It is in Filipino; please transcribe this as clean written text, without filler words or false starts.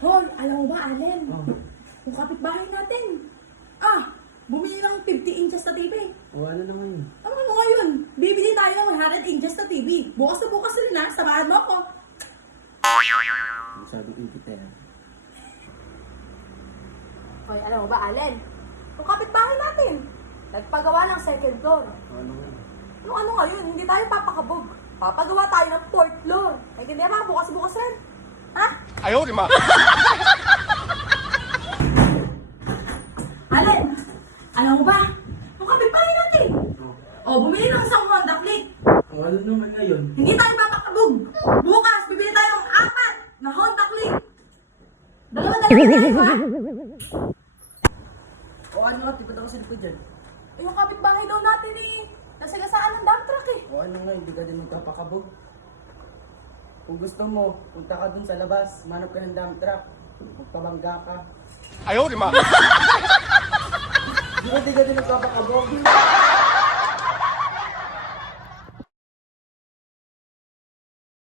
Hoy, alam mo ba, Allen? Oh. Yung kapitbahay natin. Bumili ng 50 inches na TV. O ano naman yun? Ano ngayon? Bibili tayo ng 100 inches na TV. Bukas na bukas rin samahan mo ako. Masyadong ingit na yan. Hoy, alam mo ba, Allen? Yung kapitbahay natin. Nagpagawa ng second floor. O ano nga yun? Yung ano ngayon, hindi tayo papakabog. Papagawa tayo ng fourth floor. Naintindihan ba? Bukas-bukas rin. Ha? Ayaw, di ma. Allen, alam mo ba? Yung kapitbahay natin. Oh. Bumili ng isang Honda Click. O ano naman ngayon? Hindi tayo papakabog. Bukas, bibili tayo ng 4 na Honda Click. Dalawa-dalawa tayo, ha? O ano nga? Tipad ako sa likod dyan. Yung kapitbahay daw natin nasagasaan ng dump truck eh. O ano nga? Hindi ka din magpapakabog. Kung gusto mo, punta ka dun sa labas. Manap ka ng dump truck. Magpabangga ka. Ayaw, di ma.